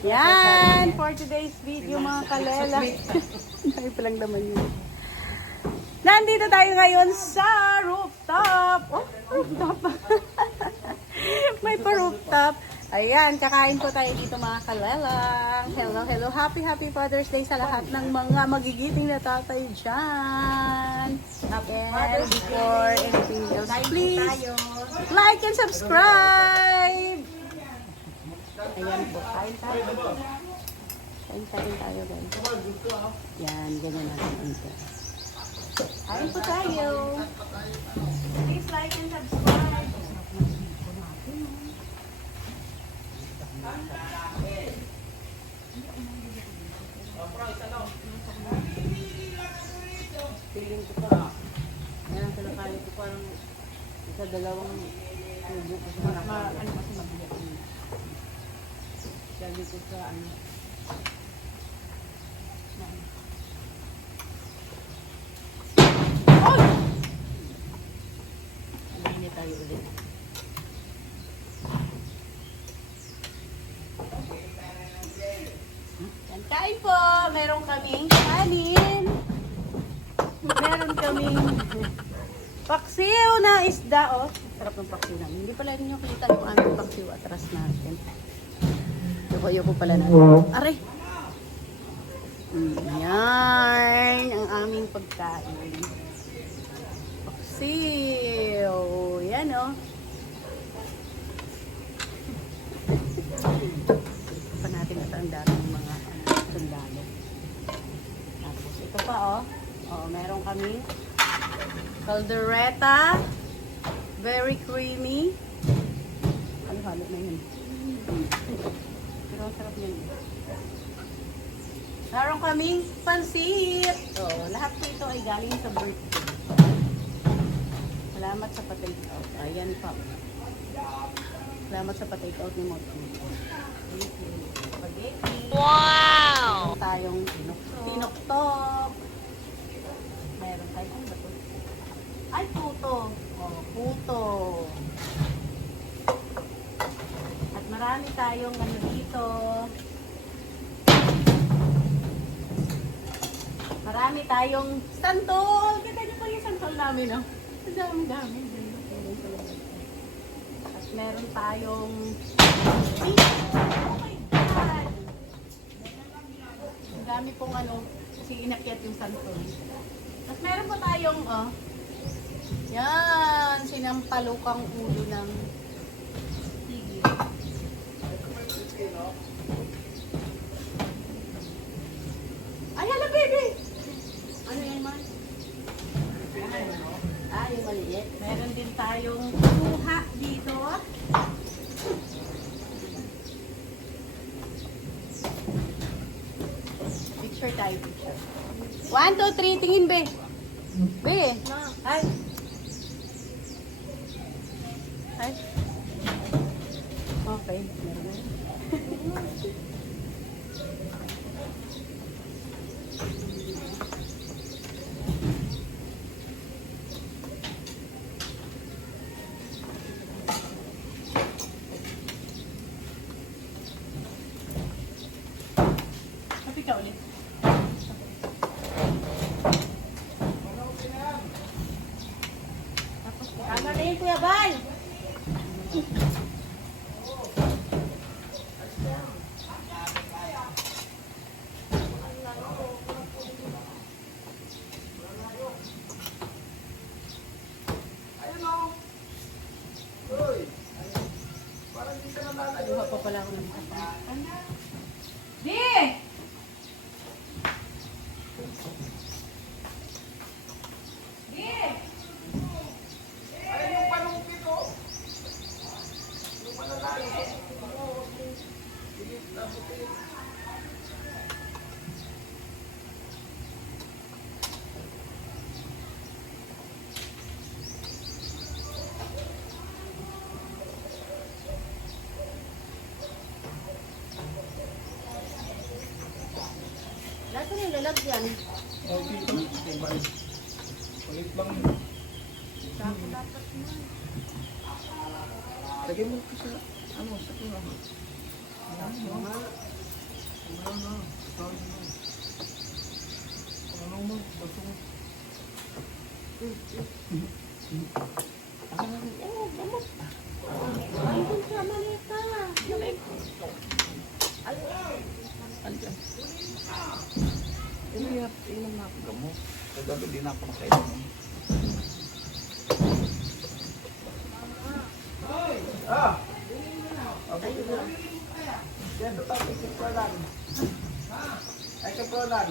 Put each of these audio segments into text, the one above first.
Yan, for today's video mga kalela. Dahil palang naman yun. Nandito tayo ngayon sa rooftop. Oh, rooftop. May pa-rooftop. Ayan, kakain po tayo dito mga kalelang. Hello, hello. Happy Father's Day sa lahat ng mga magigiting na tatay dyan. And before anything else, please like and subscribe. Ayan po, kain tayo. Kain tayo guys. Yan, ganyan natin ito. Kain po tayo. Please like and subscribe. Feeling ko pa. Yan ang kalakali ko parang isa dalawang tubo ko sa mga ano kasi mabigat. Sabi ko sa ano. Oy! Alihin tayo ulit. Yan, kain po! Meron kaming kanin. Meron kaming paksiw na isda. Oh, sarap ng paksiw namin. Hindi pala ninyo kita yung aming paksiw atras natin. Yuko pala natin. Aray! Yan ang aming pagkain. Paksiw. Yan oh. Pa natin at ang daming mga sundalo. Tapos ito pa oh. Oh, meron kami caldereta. Very creamy. Halo-halo na yun. Pero ang sarap yan. Meron kaming pansit. Oh, lahat po ito ay galing sa birthday. Salamat sa pa-take out. Ayan pa. Salamat sa pa-take out ni Moto. Spaghetti. Wow! Meron tayong tinoktok. Meron tayong ano ba ito? Ay, puto. Oh, puto. At marami tayong ano dito. Marami tayong santol. Kita niyo po yung santol namin, no? Ang dami-dami. At meron tayong oh my God! Ang dami pong ano, kasi inakyat yung santol. At meron po tayong, oh, yan, sinampalukang ulo ng tigil. Ay, hala, baby! Ano yan, man? Ah, yung maliit. Meron din tayong kuha dito. Picture tayo, picture. 1, 2, 3, tingin, be. Be. Ay. Ay. Okay. Happy ka ulit. Tama na yun, Kuya Bal. Duha pa pala ako ng kapan. Di! Lahat ko yung lalagyan. Oh, dito. Ulit lang yun. Sako dapat na. Lagyan mo ko sa, ano, sa kuha. Ano mo? Bato mo. Inom na ako gamot. Kagabi din ako nakainom. Ah! Okay na. Yan, doon tayo kay Prolan. Ay, kay Prolan.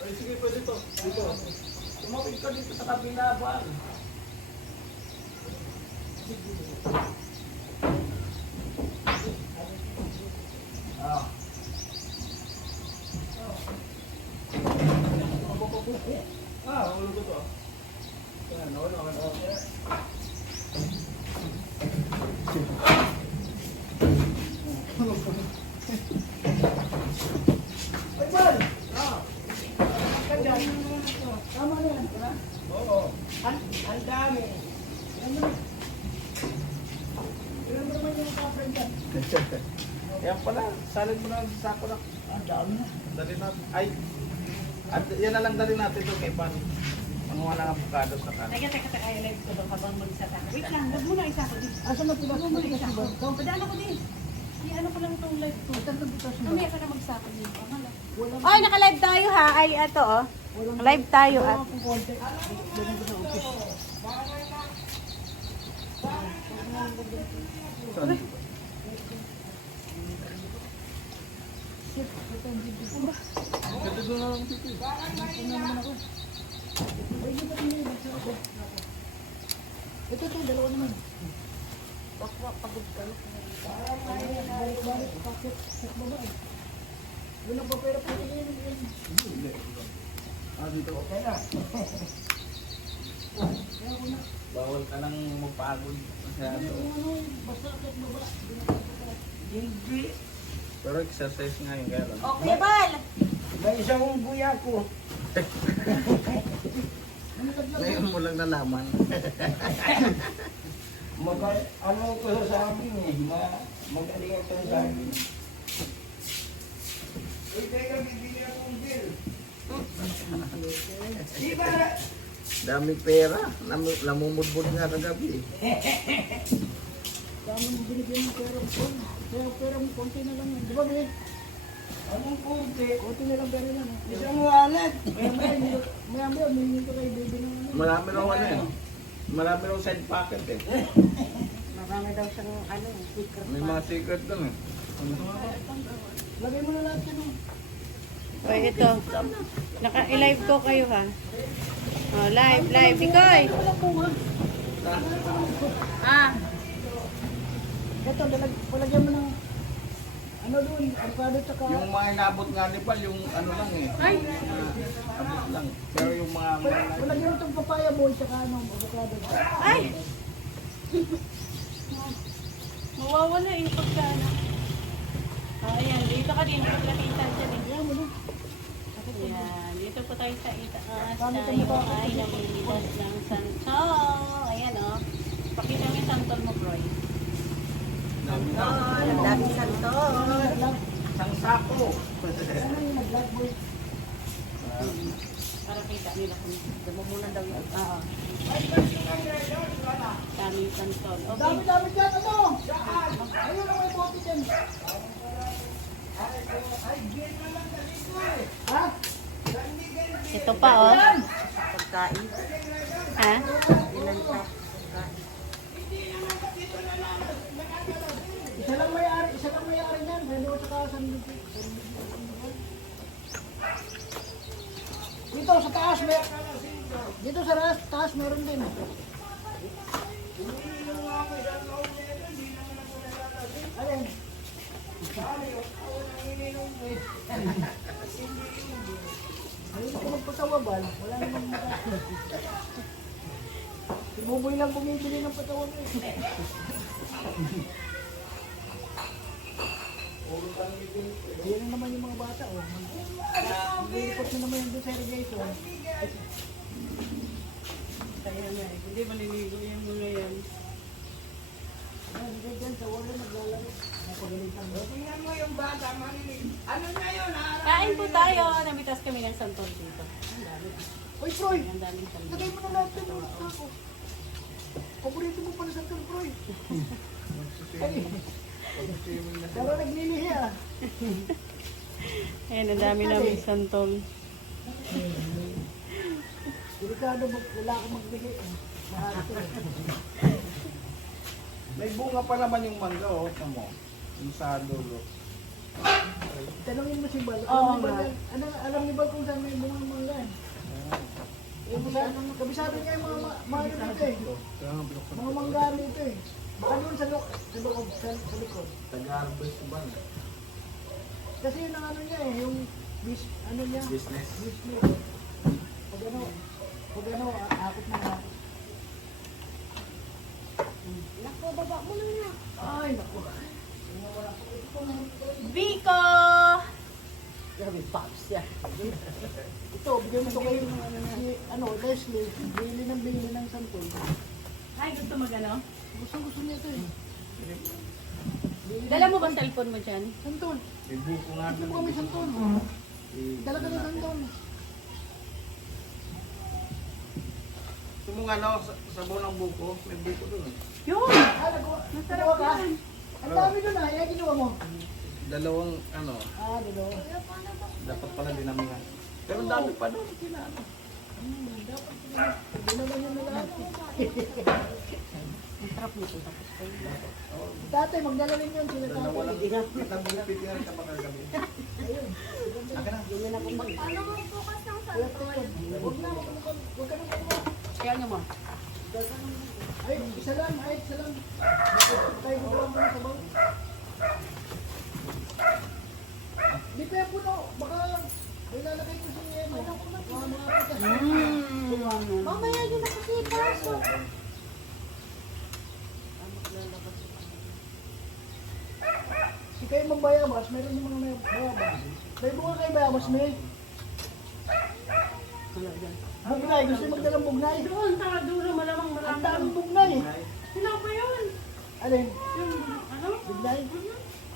Ay, sige, pwede to. Dito. Tumawid ka dito sa kabila, Bal. Ah. Ulo ko to. Yan, wala ka na. Ay, Bal! Tama na yan. Oo. Ang dami. Ilan mo naman yung kapren dyan? Yan pala, salin mo na sa sako na. Ang dami na. Dali natin. Ay, at yan na lang dali natin doon kay Pan. Manguha ng avocado sa kanan. Teka, ay live ko doon habang magsata. Wait lang, wag mo na isa ko din. Asan na pila? Wag mo na isa ko. Padaan ako din. Ano ko lang itong live ko. Mamaya ka na magsako din. Ay, naka-live tayo ha. Ay, ato oh. Live tayo at. Ganda doon na lang dito. Ito, dalawa naman. Pagod ka. Balik-balik. Pakit. Sa baba. Wala pa pera pa rin. Hindi. Dito okay na. Bawal ka nang magpagod. Masyado. Basta kahit baba. Hindi. Pero exercise nga yung gano'n. Okay, Bal. May isang buya ko. Ngayon mo lang nalaman. Ano ko sa akin eh. Magaling ito sa akin. Eh, teka, bibili akong bill. Di ba? Dami pera. Namumudbud nga kagabi. Dami mo binigyan ng pera mo. Kaya pera mo, konti na lang yan. Di ba, Bill? Anong konti? Konti na lang pera lang. Isang wallet. Maya-maya, minigyan ko kayo, baby na ano. Marami raw ano eh. Marami raw side pocket eh. Marami daw siyang secret. May mga secret doon eh. Lagay mo na lahat yan. Okay, ito. Naka-live ko kayo ha. Oh, live. Ikoy! Ah, Ito, palagyan mo ng ano doon, avocado tsaka... Yung mga inabot nga ni Pal, yung ano lang eh. ay! Abot lang. Pero yung mga Palagyan mo itong papaya boy tsaka ano, avocado. Ay! Mawawala yung pagkana. Ayan, dito ka din. Paglapitan dyan eh. Ayan mo na. Ayan, dito po tayo sa itaas. Gamit Tayo mo ba? ay namimitas ng santol. Ayan o. Pakita mo yung santol mo, Broy. Ang daming santol. isang sako. Ano yung nag-vlog boy? Para kita nila kung damo muna daw yun. Oo. Daming santol. Okay. Dami-dami dyan, ano? Ayun ang may bote dyan. Ha? Ito pa oh. Pagkain. Ha? Isa lang may-ari niyan. Relo tsaka dito sa taas may dito sa taas meron din. Alin? Ayun ko magpatawa ba? Wala namang si Buboy lang bumibili ng patawan mo. Ayan naman yung mga bata. Oh. Mag-report na naman yung doon sa irrigation. Kaya nga eh, hindi maliligo yung mga yan. Hindi dyan sa wala naglalaro. Napagalitan mo. Tingnan mo yung bata, marinig. Ano na yun, ha? Kain po tayo. Namitas kami ng santol dito. Ang dami. Uy, Troy! Ang daming santol. Lagay mo na lahat yung mga ako. Paborito mo pala sa Troy, Troy. Ay, pero naglilihi ah. Ayan, ang dami namin santol. Delikado mo, wala akong maglihi. Mahal ito. May bunga pa naman yung mangga, oh. Ito mo. Yung sa dulo. Tanungin mo si Bal. Oo nga. Alam ni Bal kung saan may bunga ng mangga. Kabisado niya yung mga dito eh. Mga mangga dito eh. Baka doon sa likod. Taga-harvest ba? Kasi yun ang ano niya eh, yung ano niya. Business. Business. Pag ano, akot na akot. Naku, baba mo na nga. Ay, naku. Biko! Grabe, pops yan. Ito, bigyan mo ito kayo ng Leslie, bili ng santol. Ay, gusto magano? Gusto niya ito eh. Dala mo ba cellphone mo dyan? Santol. May buko nga Gusto mo kami santol. Dala ka ng santol. Gusto mo nga sabaw ng buko? May buko doon. Yun! Nagawa Masarap ka? yan. Ang dami doon ah, yan ginawa mo. Dalawang Dalawa. dapat pala dinamihan. Pero ang dami pa doon. Hindi naman yun na lahat. Masarap nito. Tapos kayo. Tatay, magdala rin yun sila Dalawa tatay. lang. Nabulipit nga rin kapag kagabi. Ayun. Akin na. Paano mo bukas ng santol? Huwag na, huwag ka nang Kaya nyo mo. Ay, isa lang. Bakit tayo gumawa mo na sabaw? Di pa po no, baka ilalagay ko sa iyo. Mga pitas. Mamaya yun na kasi paso. Si kayo magbayabas, meron yung mga may bayabas. May bunga kayo bayabas, may? Bugnay, gusto yung magdalang bugnay? Doon, sa dulo, malamang Ang daming bugnay. Sino ba yun? Alin? Yung, ano? Bugnay?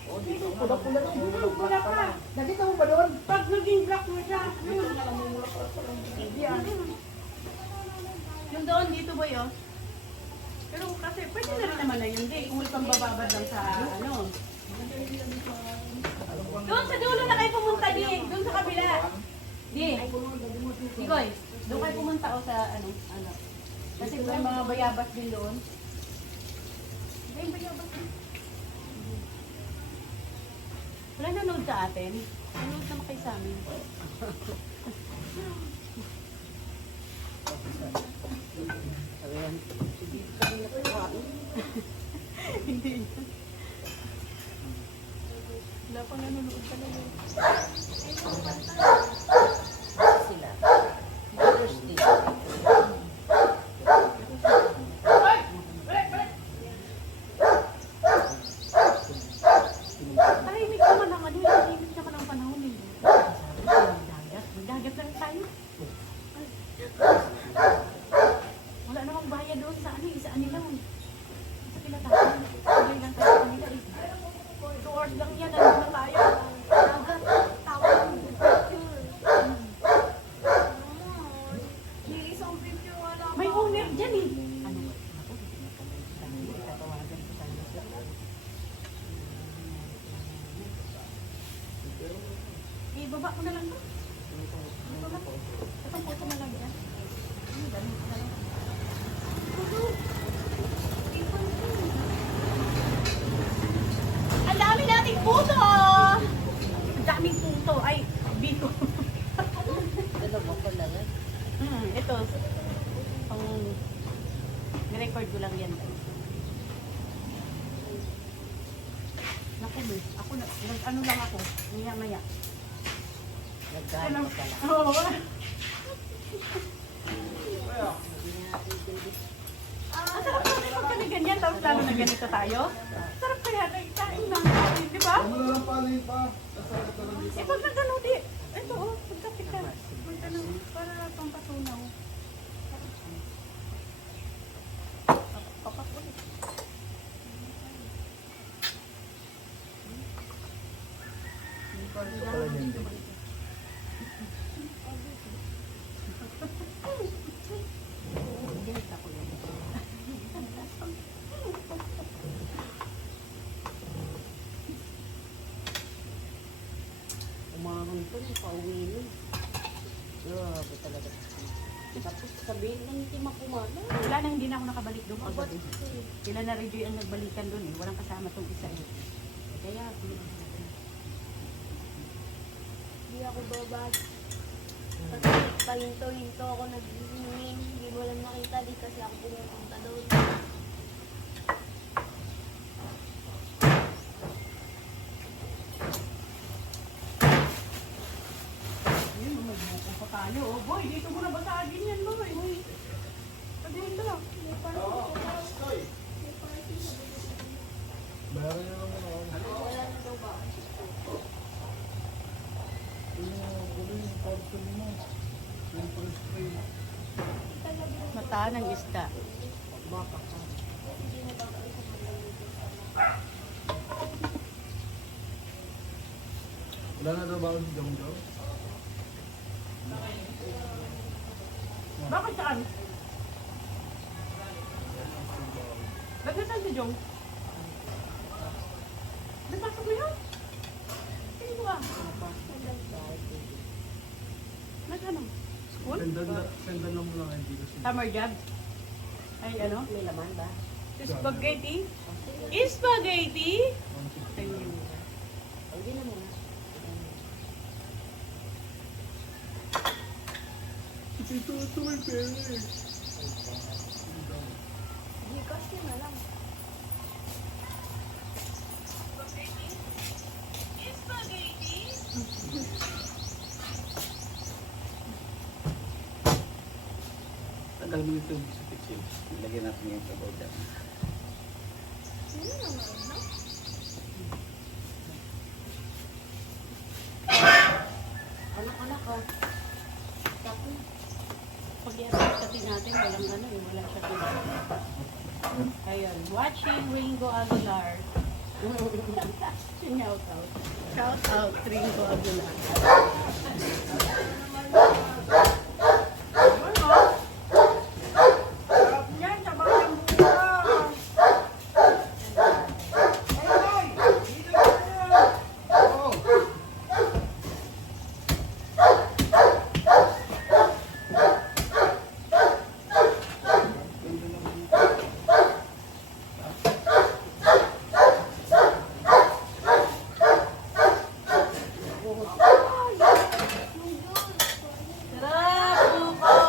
O, dito, pula-pula na. Wala pa. Nakita mo ba doon? Pag naging black mo siya. Yun. Yung doon, dito ba yun? Pero kasi pwede na rin naman na yun. Hindi, kung may pambababad lang sa ano. Doon sa dulo na kayo pumunta din. Doon sa kabila. Di. Ikoy, doon kayo pumunta o sa ano. Kasi may mga bayabas din doon. May bayabas din. Wala nanood sa atin. Nanood naman kayo sa amin. Hindi. Wala pang nanonood talaga. Sila. Thursday. Tahimik naman ang ano, tahimik naman ang panahon eh. Magdagat lang tayo. Wala namang bayad doon sa ano, sa anila. Sa pinatapon. Sabay lang tayo sa kanila eh. 2 hours lang yan, nandun na tayo. Dagat, tawag. May owner dyan eh. Ano? Ako, tatawagan ko tayo. Baba ko na lang to. Itong photo na lang yan. Ang dami nating puto! Ang daming puto. Ay, biko. Dalawa ko lang eh. Ito. Pang record ko lang yan. Naku, ako na, ano lang ako. Maya-maya. Nagkano ka lang. Oo. Ang sarap natin pag kami ganyan, tapos lalo na ganito tayo. Sarap kaya kain lang natin, di ba? Ano na lang pali pa? Nasarap ka lang dito. Eh, pag nagano di, ito oh, pagkapit ka. Magkano, para pampatunaw. Wala na, hindi na ako nakabalik doon kagabi. Sila na Rejoy ang nagbalikan doon eh. Walang kasama tong isa eh. Kaya, Hindi ako babag. Kasi pahinto-hinto ako nag-iingin. Hindi mo lang makita. Di kasi ako pumupunta doon. yun, magbuko pa tayo. Oh, boy, dito mo na basagin yan, boy. Pwede mo ito. Meron nyo naman ako. Wala na daw ba? Yung portion mo. Yung first spray. Mata ng isda. Wala na daw ba ang jong-jong? Bakit saan? Nagnasan si Jong? Nagpasok mo yun? Sino ko ah? Nag-ano? School? Sendan lang mo lang hindi kasi. Summer job? Ay ano? May laman ba? Spaghetti? Spaghetti? Ayun. Hindi na muna. Ito may pera eh. Gcash ka na lang. Tagal mo ito sa kitchen. Ilagyan natin yung sabaw dyan. Sino naman, no? Anak-anak ko. Tapos, Pag i-attach natin, walang ano eh, wala siya tinatin. Ayun, watching Ringo Aguilar. Shout out. Shout out, Ringo Aguilar. Sarap, buko!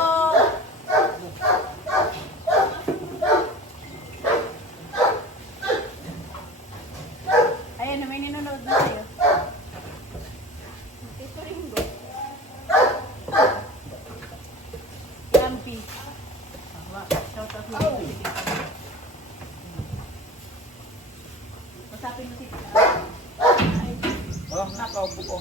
Ayan, may nanonood na kayo. Ito Ringo. Yampi. Shout out mo dito si Tita. Pasapin mo si Tita. Oh, nakaupo ko.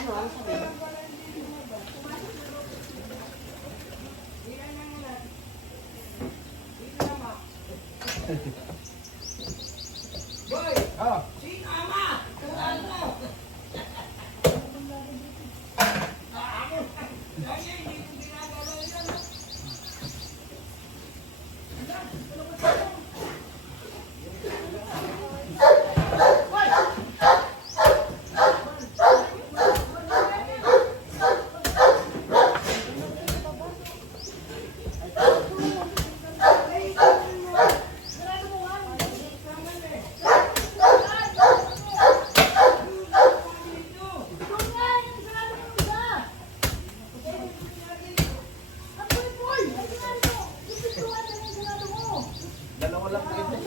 ano ang sabihin? Ah, dalawa lang ito.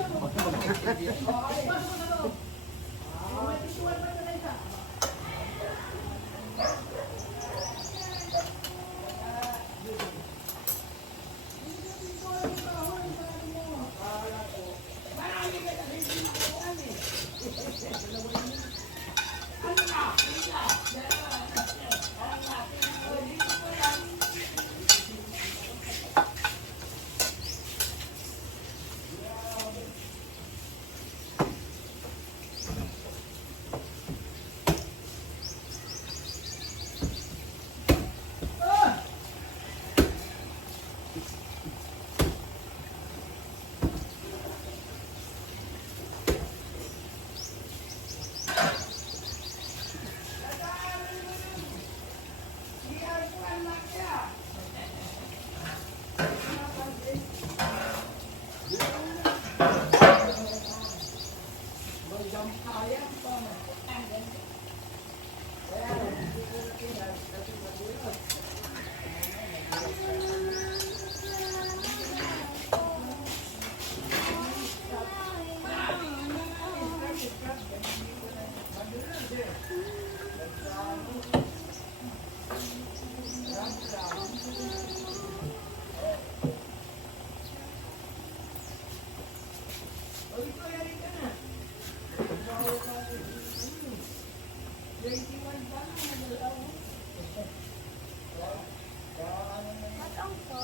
Matang to.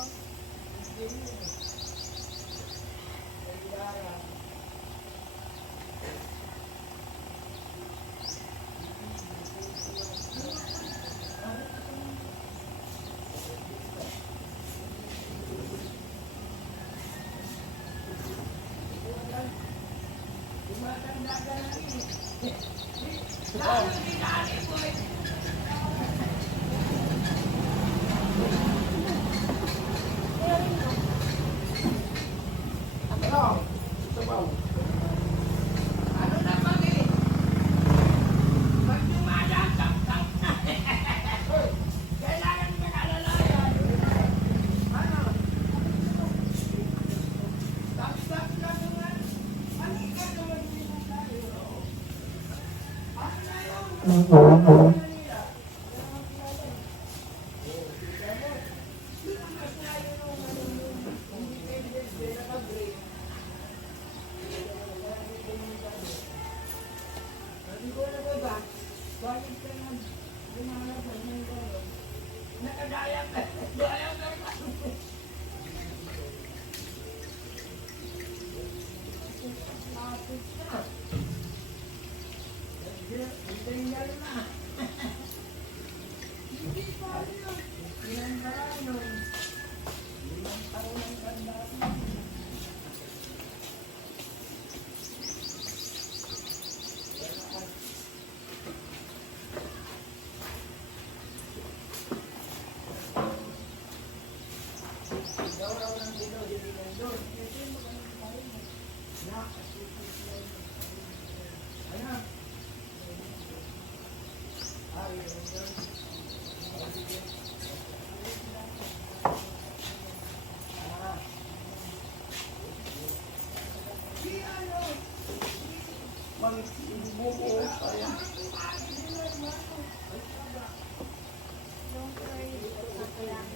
Don't worry, ito lang.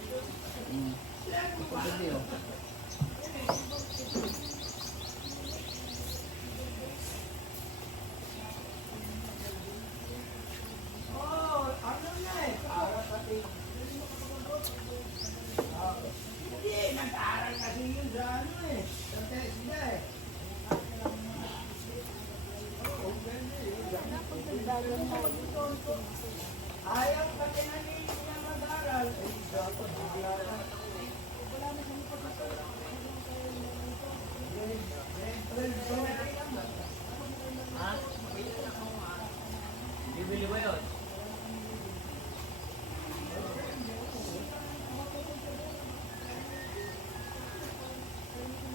Ayaw ka tinanin niya mag-aral. Bibili ba yun?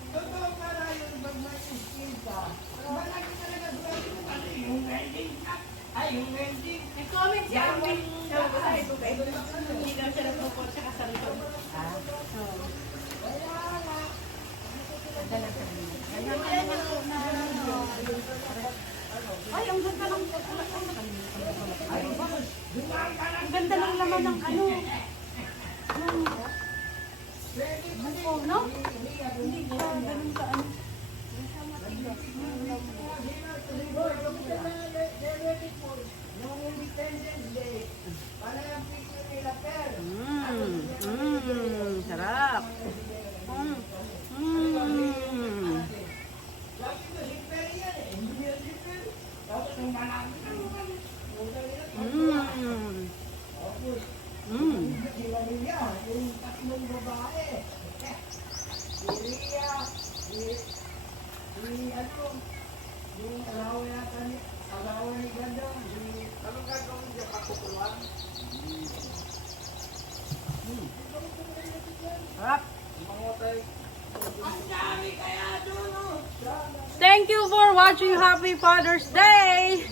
Totoo pala yun pag may skill ka. Malaki talaga gawin mo kasi yung welding ka. Ay, yung welding. Comment si Arvin. Hindi daw siya nagpupot siya kasalito. Ay, ang ganda ng ang ganda ng laman ng ano. Buko, no? Hindi siya ganun sa ano. Noong Independence Day, para yung picture nila, pero Sarap. sabi ko si Perry yan eh, hindi yan si Perry. Tapos nung malaki na naman, sila niya, yung tatlong babae. Si Ria, yung asawa yata ni, asawa ni Ganda, Anong gagawin niya? Pakukuluan? Sarap. Mangutay. Thank you for watching. Happy Father's Day!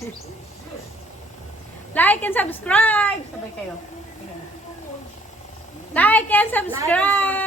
Like and subscribe! Sabay kayo. Like and subscribe!